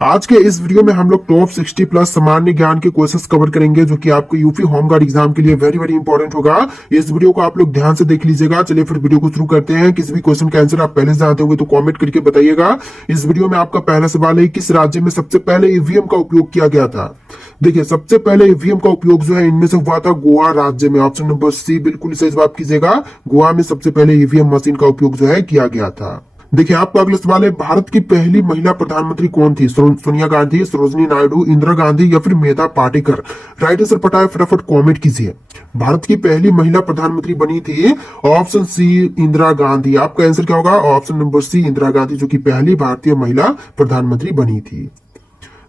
आज के इस वीडियो में हम लोग टॉप 60 प्लस सामान्य ज्ञान के क्वेश्चंस कवर करेंगे जो कि आपको यूपी होम गार्ड एग्जाम के लिए वेरी वेरी इंपॉर्टेंट होगा। इस वीडियो को आप लोग ध्यान से देख लीजिएगा। चलिए फिर वीडियो को शुरू करते हैं। किसी भी क्वेश्चन का आंसर आप पहले से जानते होंगे तो कमेंट करके बताइएगा। इस वीडियो में आपका पहला सवाल है, किस राज्य में सबसे पहले ईवीएम का उपयोग किया गया था? देखिए, सबसे पहले ईवीएम का उपयोग जो है इनमें से हुआ था गोवा राज्य में। ऑप्शन नंबर सी बिल्कुल सही जवाब कीजिएगा। गोवा में सबसे पहले ईवीएम मशीन का उपयोग जो है किया गया था। देखिए, आपका अगला सवाल है, भारत की पहली महिला प्रधानमंत्री कौन थी? सोनिया गांधी, सरोजिनी नायडू, इंदिरा गांधी या फिर मेधा पाटेकर? राइट आंसर पता है फटाफट कमेंट कीजिए। भारत की पहली महिला प्रधानमंत्री बनी थी ऑप्शन सी इंदिरा गांधी। आपका आंसर क्या होगा? Option number C Indira Gandhi, जो कि पहली भारतीय महिला प्रधानमंत्री बनी थी।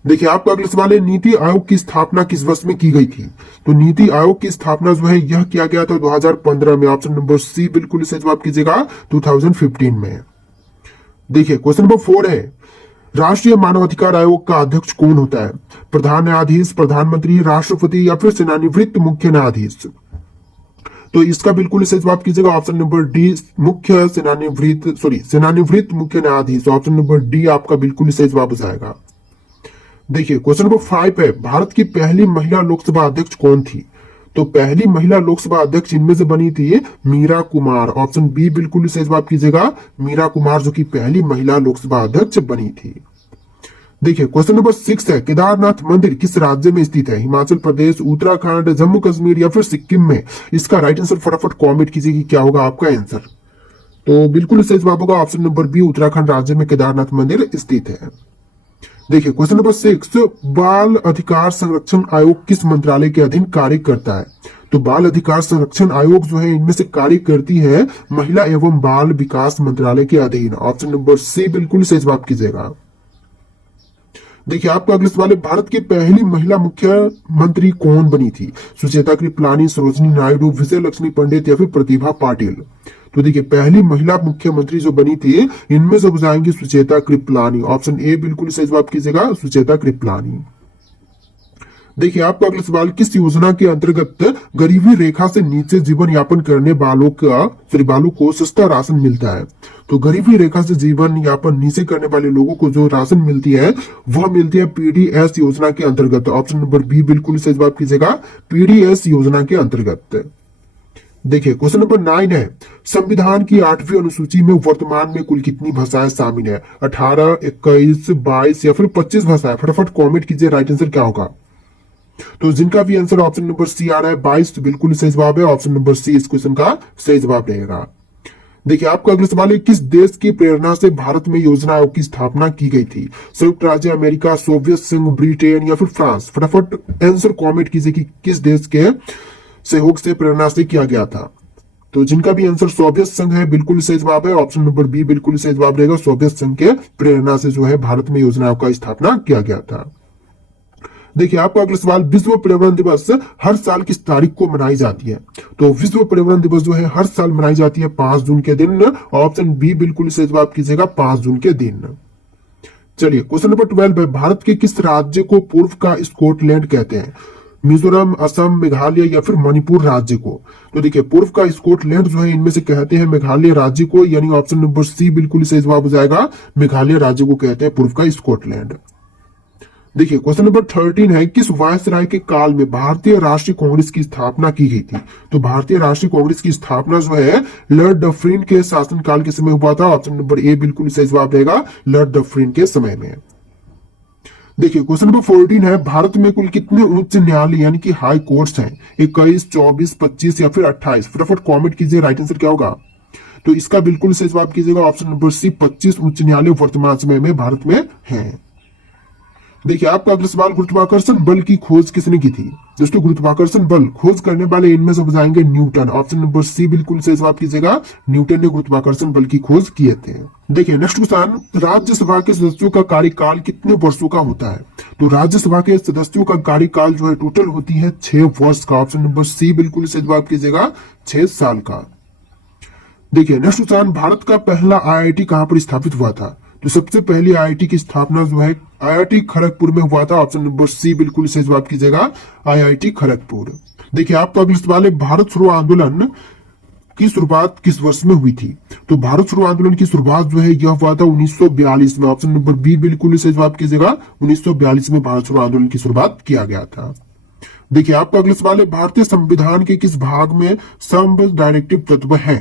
देखिए, आपका अगला सवाल है, नीति आयोग की स्थापना किस वर्ष में की गई थी? तो नीति आयोग की स्थापना जो है यह किया गया था 2015 में। ऑप्शन नंबर सी बिल्कुल सही जवाब कीजिएगा, 2015 में। देखिए, क्वेश्चन नंबर 4 है, राष्ट्रीय मानवाधिकार आयोग का अध्यक्ष कौन होता है? प्रधान न्यायाधीश, प्रधानमंत्री, राष्ट्रपति या फिर सेनानिवृत्त मुख्य न्यायाधीश? तो इसका बिल्कुल सही जवाब कीजिएगा, ऑप्शन नंबर डी सेनानिवृत्त मुख्य न्यायाधीश। ऑप्शन नंबर डी आपका बिल्कुल सही जवाब हो जाएगा। देखिए, क्वेश्चन नंबर 5 है, भारत की पहली महिला लोकसभा अध्यक्ष कौन थी? तो पहली महिला लोकसभा अध्यक्ष इनमें से बनी थी मीरा कुमार। ऑप्शन बी बिल्कुल सही जवाब कीजिएगा, मीरा कुमार, जो कि पहली महिला लोकसभा अध्यक्ष बनी थी। देखिए, क्वेश्चन नंबर 6 है, केदारनाथ मंदिर किस राज्य में स्थित है? हिमाचल प्रदेश, उत्तराखंड, जम्मू कश्मीर या फिर सिक्किम में? इसका राइट आंसर फटाफट कमेंट कीजिए कि क्या होगा आपका आंसर। तो बिल्कुल सही जवाब होगा ऑप्शन नंबर बी, उत्तराखंड राज्य में केदारनाथ मंदिर स्थित है। देखिए, क्वेश्चन नंबर 6, बाल अधिकार संरक्षण आयोग किस मंत्रालय के अधीन कार्य करता है? तो बाल अधिकार संरक्षण आयोग जो है इनमें से कार्य करती है महिला एवं बाल विकास मंत्रालय के अधीन। ऑप्शन नंबर सी बिल्कुल सही जवाब कीजिएगा। देखिए, आपका अगला सवाल है, भारत की पहली महिला मुख्यमंत्री कौन बनी थी? सुचेता कृपलानी, सरोजिनी नायडू, विजय लक्ष्मी पंडित या फिर प्रतिभा पाटिल? तो देखिए, पहली महिला मुख्यमंत्री जो बनी थी इनमें से जाएंगी सुचेता कृपलानी। ऑप्शन ए बिल्कुल सही जवाब कीजिएगा, सुचेता कृपलानी। देखिए, आपका अगला सवाल, किस योजना के अंतर्गत गरीबी रेखा से नीचे जीवन यापन करने वालों को सस्ता राशन मिलता है? तो गरीबी रेखा से जीवन यापन नीचे करने वाले लोगों को जो राशन मिलती है वह मिलती है पीडीएस योजना के अंतर्गत। ऑप्शन नंबर बी बिल्कुल सही जवाब कीजिएगा, पीडीएस योजना के अंतर्गत। देखिए, क्वेश्चन नंबर 9 है, संविधान की 8वीं अनुसूची में वर्तमान में कुल कितनी भाषाएं शामिल है? 18, 21, 22 या फिर 25 भाषाएं? फटाफट कमेंट कीजिए, राइट आंसर क्या होगा। तो जिनका भी आंसर ऑप्शन नंबर सी आ रहा है 22, तो बिल्कुल सही जवाब है। ऑप्शन नंबर सी इस क्वेश्चन का सही जवाब रहेगा। देखिए, आपका अगला सवाल है, किस देश की प्रेरणा से भारत में योजना आयोग की स्थापना की गई थी? संयुक्त राज्य अमेरिका, सोवियत संघ, ब्रिटेन या फिर फ्रांस? फटाफट आंसर कमेंट कीजिए कि किस देश के सहयोग से प्रेरणा से किया गया था। तो जिनका भी आंसर सोवियत संघ है बिल्कुल सही जवाब है। ऑप्शन नंबर बी बिल्कुल सही जवाब रहेगा, सोवियत संघ के प्रेरणा से जो है भारत में योजना आयोग का स्थापना किया गया था। देखिए, आपका अगला सवाल, विश्व पर्यावरण दिवस हर साल किस तारीख को मनाई जाती है? तो विश्व पर्यावरण दिवस जो है हर साल मनाई जाती है 5 जून के दिन। ऑप्शन बी बिल्कुल सही जवाब कीजिएगा, 5 जून के दिन। चलिए, क्वेश्चन नंबर 12 है, भारत के किस राज्य को पूर्व का स्कॉटलैंड कहते हैं? मिजोरम, असम, मेघालय या फिर मणिपुर राज्य को? तो देखिए, पूर्व का स्कॉटलैंड जो है इनमें से कहते हैं मेघालय राज्य को, यानी ऑप्शन नंबर सी बिल्कुल सही जवाब हो जाएगा, मेघालय राज्य को कहते हैं पूर्व का स्कॉटलैंड। देखिए, क्वेश्चन नंबर 13 है, किस वायसराय के काल में भारतीय राष्ट्रीय कांग्रेस की स्थापना की गई थी? तो भारतीय राष्ट्रीय कांग्रेस की स्थापना जो है लॉर्ड डफरिन के शासनकाल के समय हुआ था। ऑप्शन नंबर ए बिल्कुल सही जवाब रहेगा, लॉर्ड डफरिन के समय में। देखिए, क्वेश्चन नंबर 14 है, भारत में कुल कितने उच्च न्यायालय यानी कि हाई कोर्ट्स हैं? 21, 24, 25 या फिर 28? फटाफट कमेंट कीजिए, राइट आंसर क्या होगा। तो इसका बिल्कुल सही जवाब कीजिएगा, ऑप्शन नंबर सी 25 उच्च न्यायालय वर्तमान समय में भारत में है। देखिए, आपका अगला सवाल, गुरुत्वाकर्षण बल की खोज किसने की थी? दोस्तों, गुरुत्वाकर्षण बल खोज करने वाले इनमें से जाएंगे न्यूटन। ऑप्शन नंबर सी बिल्कुल सही जवाब कीजिएगा, न्यूटन ने गुरुत्वाकर्षण बल की खोज किए थे। देखिए, नेक्स्ट क्वेश्चन, राज्यसभा के सदस्यों का कार्यकाल कितने वर्षों का होता है? तो राज्यसभा के सदस्यों का कार्यकाल जो है टोटल होती है 6 वर्ष का। ऑप्शन नंबर सी बिल्कुल सही जवाब कीजिएगा, 6 साल का। देखिए, नेक्स्ट क्वेश्चन, भारत का पहला आईआईटी कहां पर स्थापित हुआ था? तो सबसे पहली आईआईटी की स्थापना जो है आईआईटी खड़गपुर में हुआ था। ऑप्शन नंबर सी बिल्कुल सही जवाब कीजिएगा, आईआईटी खड़गपुर। देखिए, आपका अगला सवाल है, भारत छोड़ो आंदोलन की शुरुआत किस वर्ष में हुई थी? तो भारत छोड़ो आंदोलन की शुरुआत जो है यह हुआ था 1942 में। ऑप्शन नंबर बी बिल्कुल सही जवाब कीजिएगा। 1942 में भारत छोड़ो आंदोलन की शुरुआत किया गया था। देखिए आपका अगला सवाल है, भारतीय संविधान के किस भाग में सम डायरेक्टिव तत्व है?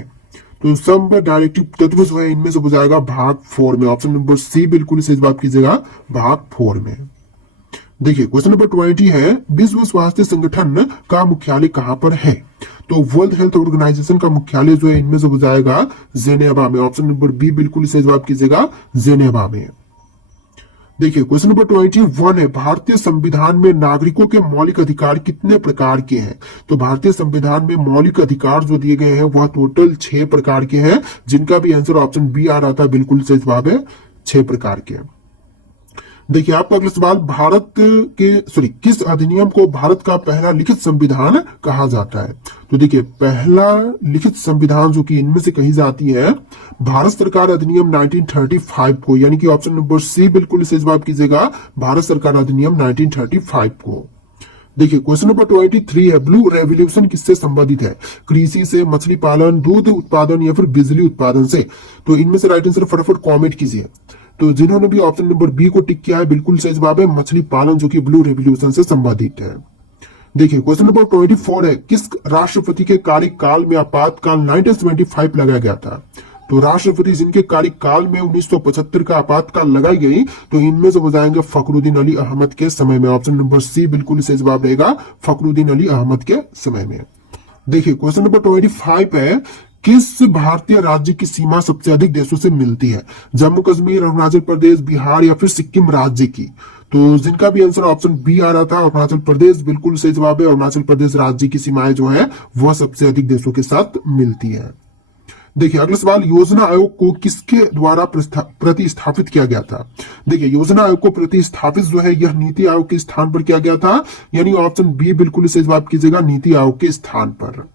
तो सम डायरेक्टिव तत्व जो है इनमें से हो जाएगा भाग 4 में। ऑप्शन नंबर सी बिल्कुल सही जवाब कीजिएगा, भाग 4 में। देखिए क्वेश्चन नंबर 20 है, विश्व स्वास्थ्य संगठन का मुख्यालय कहां पर है? तो वर्ल्ड हेल्थ ऑर्गेनाइजेशन का मुख्यालय जो है इनमें से हो जाएगा जेनेवा में। ऑप्शन नंबर बी बिल्कुल सही जवाब कीजिएगा, जेनेवा में। देखिए क्वेश्चन नंबर 21 है, भारतीय संविधान में नागरिकों के मौलिक अधिकार कितने प्रकार के हैं? तो भारतीय संविधान में मौलिक अधिकार जो दिए गए हैं वह टोटल 6 प्रकार के हैं, जिनका भी आंसर ऑप्शन बी आ रहा था, बिल्कुल सही जवाब है 6 प्रकार के। देखिए आपका अगला सवाल, किस अधिनियम को भारत का पहला लिखित संविधान कहा जाता है? तो देखिए पहला लिखित संविधान जो कि इनमें से कही जाती है भारत सरकार अधिनियम 1935 को, यानी कि ऑप्शन नंबर सी बिल्कुल सही जवाब कीजिएगा, भारत सरकार अधिनियम 1935 को। देखिए क्वेश्चन नंबर 23 है, ब्लू रेवोल्यूशन किससे संबंधित है? कृषि से, मछली पालन, दूध उत्पादन या फिर बिजली उत्पादन से? तो इनमें से राइट आंसर फटाफट कॉमेंट कीजिए। तो जिन्होंने भी ऑप्शन नंबर बी को टिक किया है बिल्कुल सही जवाब है मछली पालन, जो कि ब्लू रेवोल्यूशन से संबंधित है। देखिए क्वेश्चन नंबर 24 है, किस राष्ट्रपति के कार्यकाल में आपातकाल 1975 लगाया गया था? तो राष्ट्रपति जिनके कार्यकाल में 1975 का आपातकाल लगाई गई, तो इनमें से हो जाएंगे फखरुद्दीन अली अहमद के समय में। ऑप्शन नंबर सी बिल्कुल सही जवाब रहेगा, फखरुद्दीन अली अहमद के समय में। देखिए क्वेश्चन नंबर 25 है, किस भारतीय राज्य की सीमा सबसे अधिक देशों से मिलती है? जम्मू कश्मीर, अरुणाचल प्रदेश, बिहार या फिर सिक्किम राज्य की? तो जिनका भी आंसर ऑप्शन बी आ रहा था अरुणाचल प्रदेश, बिल्कुल सही जवाब है। अरुणाचल प्रदेश राज्य की सीमाएं जो है वह सबसे अधिक देशों के साथ मिलती है। देखिए अगला सवाल, योजना आयोग को किसके द्वारा प्रतिस्थापित किया गया था? देखिए योजना आयोग को प्रतिस्थापित जो है यह नीति आयोग के स्थान पर किया गया था, यानी ऑप्शन बी बिल्कुल सही जवाब कीजिएगा, नीति आयोग के स्थान पर।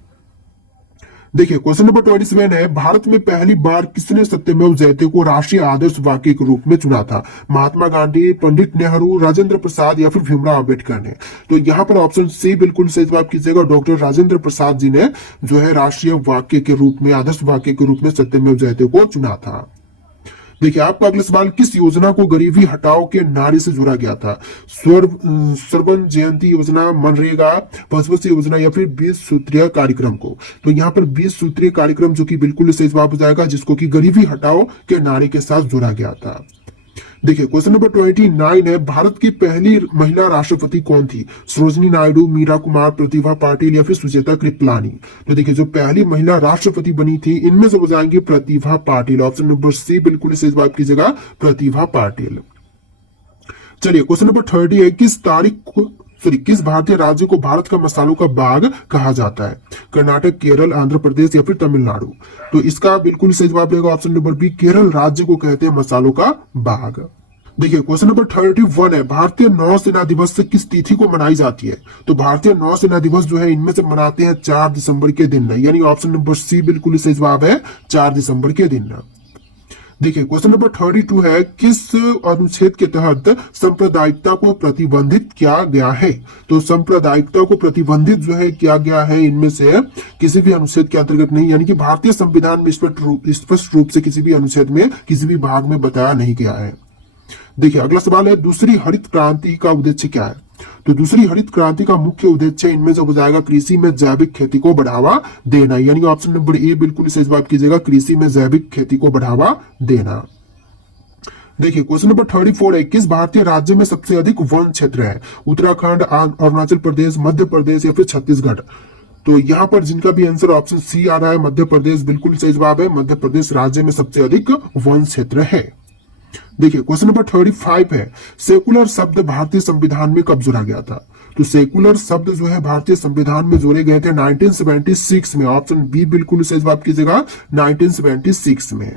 देखिए क्वेश्चन नंबर 27 है, भारत में पहली बार किसने सत्यमेव जयते को राष्ट्रीय आदर्श वाक्य के रूप में चुना था? महात्मा गांधी, पंडित नेहरू, राजेंद्र प्रसाद या फिर भीमराव अम्बेडकर ने? तो यहाँ पर ऑप्शन सी बिल्कुल सही जवाब कीजिएगा, डॉक्टर राजेंद्र प्रसाद जी ने जो है राष्ट्रीय वाक्य के रूप में, आदर्श वाक्य के रूप में सत्यमेव जयते को चुना था। देखिए आपका अगला सवाल, किस योजना को गरीबी हटाओ के नारे से जोड़ा गया था? स्वर्ण जयंती योजना, मनरेगा, पशुवत योजना या फिर 20 सूत्रीय कार्यक्रम को? तो यहाँ पर 20 सूत्रीय कार्यक्रम जो कि बिल्कुल सही जवाब हो जाएगा, जिसको कि गरीबी हटाओ के नारे के साथ जोड़ा गया था। देखिए क्वेश्चन नंबर 29 है, भारत की पहली महिला राष्ट्रपति कौन थी? सरोजिनी नायडू, मीरा कुमार, प्रतिभा पाटिल या फिर सुचेता कृपलानी? तो देखिए जो पहली महिला राष्ट्रपति बनी थी इनमें से हो जाएंगे प्रतिभा पाटिल। ऑप्शन नंबर सी बिल्कुल सही जवाब कीजिएगा, प्रतिभा पाटिल। चलिए क्वेश्चन नंबर 30 है, किस भारतीय राज्य को भारत का मसालों का बाग कहा जाता है? कर्नाटक, केरल, आंध्र प्रदेश या फिर तमिलनाडु? तो इसका बिल्कुल सही जवाब रहेगा ऑप्शन नंबर बी, केरल राज्य को कहते हैं मसालों का बाग। देखिए क्वेश्चन नंबर 31 है, भारतीय नौसेना दिवस से किस तिथि को मनाई जाती है? तो भारतीय नौसेना दिवस जो है इनमें से मनाते हैं 4 दिसंबर के दिन, यानी ऑप्शन नंबर सी बिल्कुल सही जवाब है, 4 दिसंबर के दिन। देखिए क्वेश्चन नंबर 32 है, किस अनुच्छेद के तहत सांप्रदायिकता को प्रतिबंधित किया गया है? तो सांप्रदायिकता को प्रतिबंधित जो है किया गया है इनमें से किसी भी अनुच्छेद के अंतर्गत नहीं, यानी कि भारतीय संविधान में स्पष्ट रूप से किसी भी अनुच्छेद में किसी भी भाग में बताया नहीं गया है। देखिए अगला सवाल है, दूसरी हरित क्रांति का उद्देश्य क्या है? तो दूसरी हरित क्रांति का मुख्य उद्देश्य इनमें से हो जाएगा कृषि में जैविक खेती को बढ़ावा देना, यानी ऑप्शन नंबर ए बिल्कुल सही जवाब कीजिएगा, कृषि में जैविक खेती को बढ़ावा देना। देखिए क्वेश्चन नंबर 34 है, किस भारतीय राज्य में सबसे अधिक वन क्षेत्र है? उत्तराखंड, अरुणाचल प्रदेश, मध्य प्रदेश या फिर छत्तीसगढ़? तो यहाँ पर जिनका भी आंसर ऑप्शन सी आ रहा है मध्य प्रदेश, बिल्कुल सही जवाब है, मध्य प्रदेश राज्य में सबसे अधिक वन क्षेत्र है। देखिए क्वेश्चन नंबर 35 है, सेकुलर शब्द भारतीय संविधान में कब जोड़ा गया था? तो सेकुलर शब्द जो है भारतीय संविधान में जोड़े गए थे 1976 में। ऑप्शन बी बिल्कुल सही जवाब कीजिएगा, 1976 में।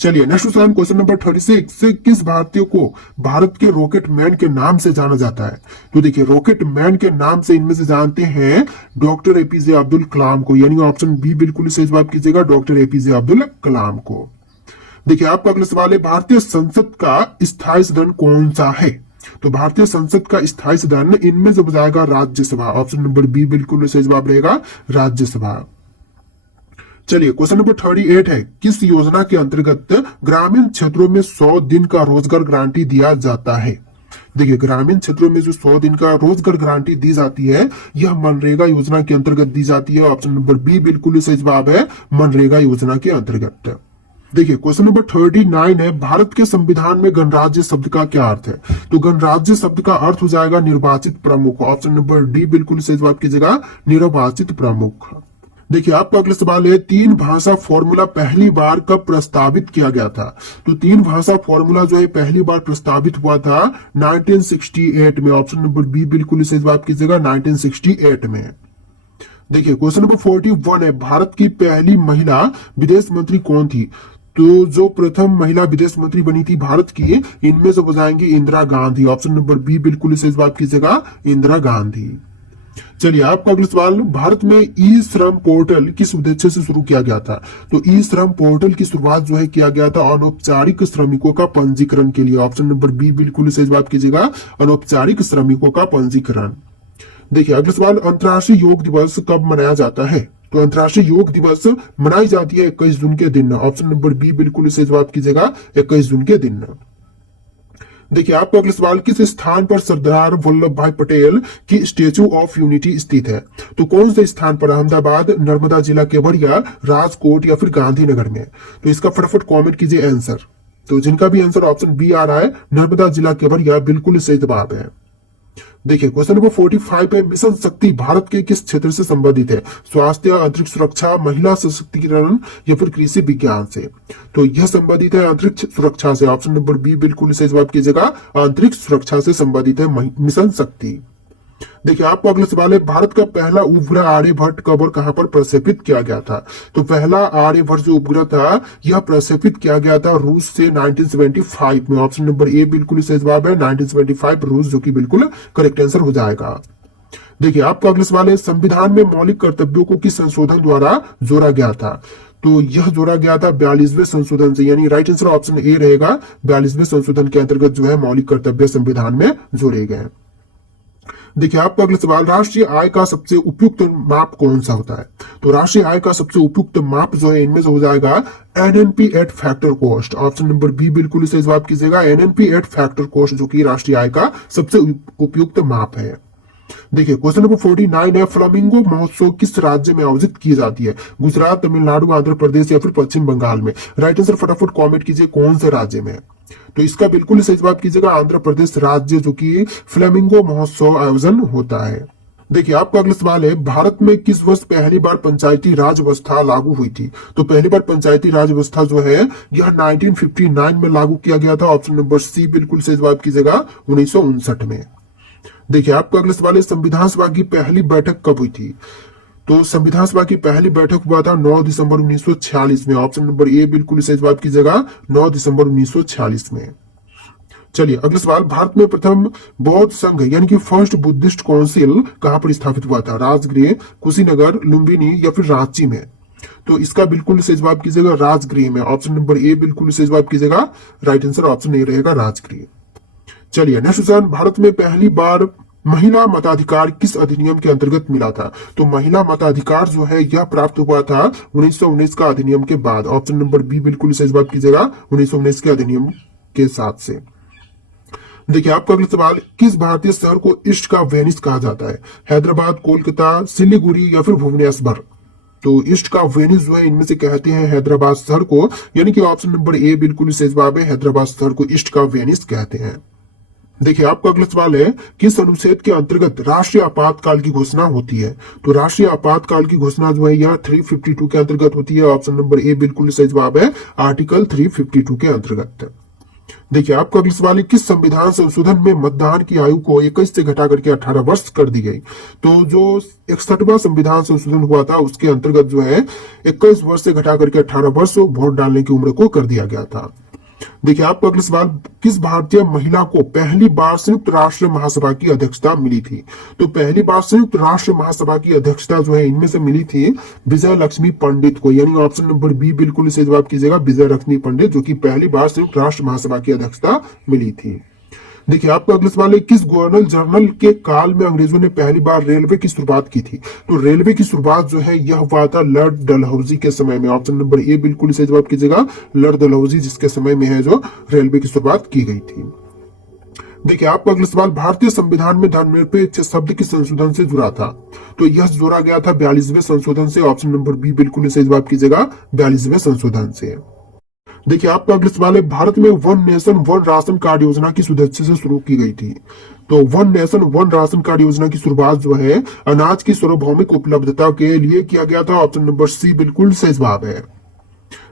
चलिए नेक्स्ट क्वेश्चन नंबर 36 से किस भारतीय को भारत के रॉकेट मैन के नाम से जाना जाता है? तो देखिए रॉकेट मैन के नाम से इनमें से जानते हैं डॉक्टर एपीजे अब्दुल कलाम को, यानी ऑप्शन बी बिल्कुल सही जवाब कीजिएगा, डॉक्टर एपीजे अब्दुल कलाम को। देखिए आपका अगला सवाल है, भारतीय संसद का स्थायी सदन कौन सा है? तो भारतीय संसद का स्थायी सदन इनमें से हो जाएगा राज्यसभा। ऑप्शन नंबर बी बिल्कुल सही जवाब रहेगा, राज्यसभा। चलिए क्वेश्चन नंबर 38 है, किस योजना के अंतर्गत ग्रामीण क्षेत्रों में 100 दिन का रोजगार गारंटी दिया जाता है? देखिए ग्रामीण क्षेत्रों में जो 100 दिन का रोजगार गारंटी दी जाती है, यह मनरेगा योजना के अंतर्गत दी जाती है। ऑप्शन नंबर बी बिल्कुल सही जवाब है, मनरेगा योजना के अंतर्गत। देखिए क्वेश्चन नंबर 39 है, भारत के संविधान में गणराज्य शब्द का क्या अर्थ है? तो गणराज्य शब्द का अर्थ हो जाएगा निर्वाचित प्रमुख। ऑप्शन नंबर डी बिल्कुल सही जवाब कीजिएगा, निर्वाचित प्रमुख। देखिए आपका अगला सवाल है, तीन भाषा फॉर्मूला पहली बार कब प्रस्तावित किया गया था? तो तीन भाषा फॉर्मूला जो है पहली बार प्रस्तावित हुआ था 1968 में। ऑप्शन नंबर बी बिल्कुल सही जवाब कीजिएगा, 1968 में। देखिए क्वेश्चन नंबर 41 है, भारत की पहली महिला विदेश मंत्री कौन थी? तो जो प्रथम महिला विदेश मंत्री बनी थी भारत की, इनमें से बताएंगे Indira Gandhi. Option number B बिल्कुल सही जवाब कीजिएगा, इंदिरा गांधी। चलिए आपका अगला सवाल, भारत में ई श्रम पोर्टल किस उद्देश्य से शुरू किया गया था? तो ई श्रम पोर्टल की शुरुआत जो है किया गया था अनौपचारिक श्रमिकों का पंजीकरण के लिए। ऑप्शन नंबर बी बिल्कुल सही जवाब कीजिएगा, अनौपचारिक श्रमिकों का पंजीकरण। देखिए अगला सवाल, अंतर्राष्ट्रीय योग दिवस कब मनाया जाता है? तो अंतर्राष्ट्रीय योग दिवस मनाई जाती है 21 जून के दिन। ऑप्शन नंबर बी बिल्कुल सही जवाब कीजिएगा, 21 जून के दिन। देखिए आपका अगला सवाल, किस स्थान पर सरदार वल्लभ भाई पटेल की स्टेच्यू ऑफ यूनिटी स्थित है? तो कौन से स्थान पर? अहमदाबाद, नर्मदा जिला केवड़िया, राजकोट या फिर गांधीनगर में? तो इसका फटाफट कमेंट कीजिए आंसर। तो जिनका भी आंसर ऑप्शन बी आ रहा है, नर्मदा जिला केवड़िया, बिल्कुल सही जवाब है। देखिए क्वेश्चन नंबर 45 पे, मिशन शक्ति भारत के किस क्षेत्र से संबंधित है? स्वास्थ्य, अंतरिक्ष सुरक्षा, महिला सशक्तिकरण या फिर कृषि विज्ञान से? तो यह संबंधित है अंतरिक्ष सुरक्षा से। ऑप्शन नंबर बी बिल्कुल सही जवाब कीजिएगा, अंतरिक्ष सुरक्षा से संबंधित है मिशन शक्ति। देखिए आपको अगला सवाल है, भारत का पहला उपग्रह आर्यभट्ट कब और कहां पर प्रक्षेपित किया गया था? तो पहला आर्यभट्ट जो उपग्रह था यह प्रक्षेपित किया गया था रूस से 1975 में। ऑप्शन नंबर ए बिल्कुल सही जवाब है, 1975 रूस, जो कि बिल्कुल करेक्ट आंसर हो जाएगा। देखिए आपका अगला सवाल है, संविधान में मौलिक कर्तव्यों को किस संशोधन द्वारा जोड़ा गया था? तो यह जोड़ा गया था 42वें संशोधन से, यानी राइट आंसर ऑप्शन ए रहेगा, 42वें संशोधन के अंतर्गत जो है मौलिक कर्तव्य संविधान में जोड़े गए। देखिए आपका अगला सवाल, राष्ट्रीय आय का सबसे उपयुक्त माप कौन सा होता है? तो राष्ट्रीय आय का सबसे उपयुक्त माप जो है इनमें से हो जाएगा NNP at factor cost. Option number B बिल्कुल सही जवाब कीजिएगा, एनएनपी एट फैक्टर कॉस्ट, जो कि राष्ट्रीय आय का सबसे उपयुक्त माप है। देखिए क्वेश्चन नंबर 49 है, फ्लामिंगो महोत्सव किस राज्य में आयोजित की जाती है? गुजरात, तमिलनाडु, आंध्र प्रदेश या फिर पश्चिम बंगाल में? राइट आंसर फटाफट कमेंट कीजिए, कौन से राज्य में? तो इसका बिल्कुल सही जवाब कीजिएगा, आंध्र प्रदेश राज्य, जो कि फ्लेमिंगो महोत्सव आयोजन होता है। देखिए आपका अगला सवाल है, भारत में किस वर्ष पहली बार पंचायती राज व्यवस्था लागू हुई थी? तो पहली बार पंचायती राज व्यवस्था जो है यह 1959 में लागू किया गया था। ऑप्शन नंबर सी बिल्कुल सही जवाब कीजिएगा, 1959 में। देखिए आपका अगला सवाल है, संविधान सभा की पहली बैठक कब हुई थी? तो संविधान सभा की पहली बैठक हुआ था 9 दिसंबर 1946 में। ऑप्शन नंबर ए बिल्कुल सही जवाब कीजिएगा, 9 दिसंबर 1946 में। चलिए अगला सवाल, भारत में प्रथम बौद्ध संघ यानी कि फर्स्ट बुद्धिस्ट काउंसिल कहां पर स्थापित हुआ था? राजगृह, कुशीनगर, लुम्बिनी या फिर रांची में? तो इसका बिल्कुल सही जवाब कीजिएगा, राजगृह में। ऑप्शन नंबर ए बिल्कुल सही जवाब कीजिएगा, राइट आंसर ऑप्शन ए रहेगा, राजगृह। चलिए नेक्स्ट क्वेश्चन, भारत में पहली बार महिला मताधिकार किस अधिनियम के अंतर्गत मिला था? तो महिला मताधिकार जो है यह प्राप्त हुआ था 1919 का अधिनियम के बाद। ऑप्शन नंबर बी बिल्कुल सही जवाब कीजिएगा, 1919 के अधिनियम के साथ से। देखिए आपका अगला सवाल, किस भारतीय शहर को ईस्ट का वेनिस कहा जाता है? हैदराबाद, कोलकाता, सिलीगुड़ी या फिर भुवनेश्वर? तो ईस्ट का वेनिस जो है इनमें से कहते हैं हैदराबाद शहर को, यानी कि ऑप्शन नंबर ए बिल्कुल सही जवाब है, हैदराबाद शहर को ईस्ट का वेनिस कहते हैं। देखिए आपका अगला सवाल है, किस अनुच्छेद के अंतर्गत राष्ट्रीय आपातकाल की घोषणा होती है? तो राष्ट्रीय आपातकाल की घोषणा जो है यह 352 के अंतर्गत होती है। ऑप्शन नंबर ए बिल्कुल सही जवाब है, आर्टिकल 352 के अंतर्गत। देखिए आपका अगला सवाल है, किस संविधान संशोधन में मतदान की आयु को 21 से घटा करके 18 वर्ष कर दी गई? तो जो 61वां संविधान संशोधन हुआ था उसके अंतर्गत जो है 21 वर्ष से घटा करके 18 वर्ष वोट डालने की उम्र को कर दिया गया था। देखिए आपका अगला सवाल, किस भारतीय महिला को पहली बार संयुक्त राष्ट्र महासभा की अध्यक्षता मिली थी? तो पहली बार संयुक्त राष्ट्र महासभा की अध्यक्षता जो है इनमें से मिली थी विजय लक्ष्मी पंडित को, यानी ऑप्शन नंबर बी बिल्कुल सही जवाब कीजिएगा, विजय लक्ष्मी पंडित, जो कि पहली बार संयुक्त राष्ट्र महासभा की अध्यक्षता मिली थी। देखिए आपका अगला सवाल है, किस गवर्नर जनरल के काल में अंग्रेजों ने पहली बार रेलवे की शुरुआत की थी? तो रेलवे की शुरुआत जो है यह हुआ था लॉर्ड डलहौजी के समय में। ऑप्शन नंबर ए बिल्कुल सही जवाब कीजिएगा, लॉर्ड डलहौजी जिसके समय में है जो रेलवे की शुरुआत की गई थी। देखिए आपका अगला सवाल, भारतीय संविधान में धर्मनिरपेक्ष शब्द किस संशोधन से जुड़ा था? तो यह जोड़ा गया था 42वें संशोधन से। ऑप्शन नंबर बी बिल्कुल सही जवाब कीजिएगा, 42वें संशोधन से। देखिए आपका अगला सवाल है, भारत में one nation one ration card योजना किस उद्देश्य से शुरू की गई थी? तो one nation one ration card योजना की शुरुआत जो है अनाज की सार्वभौमिक उपलब्धता के लिए किया गया था। ऑप्शन नंबर सी बिल्कुल सही जवाब है।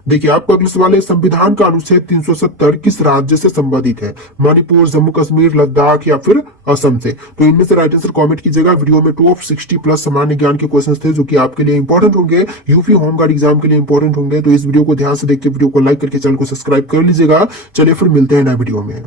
देखिए आपका अगला सवाल है, संविधान का अनुच्छेद 370 किस राज्य से संबंधित है? मणिपुर, जम्मू कश्मीर, लद्दाख या फिर असम से? तो इनमें से राइट आंसर कमेंट कीजिएगा। वीडियो में टॉप 60 प्लस सामान्य ज्ञान के क्वेश्चंस थे जो कि आपके लिए इंपॉर्टेंट होंगे, यूपी होमगार्ड एग्जाम के लिए इंपॉर्टेंट होंगे। तो इस वीडियो को ध्यान से देखते वीडियो को लाइक करके चैनल को सब्सक्राइब कर लीजिएगा। चलिए फिर मिलते हैं नए वीडियो में।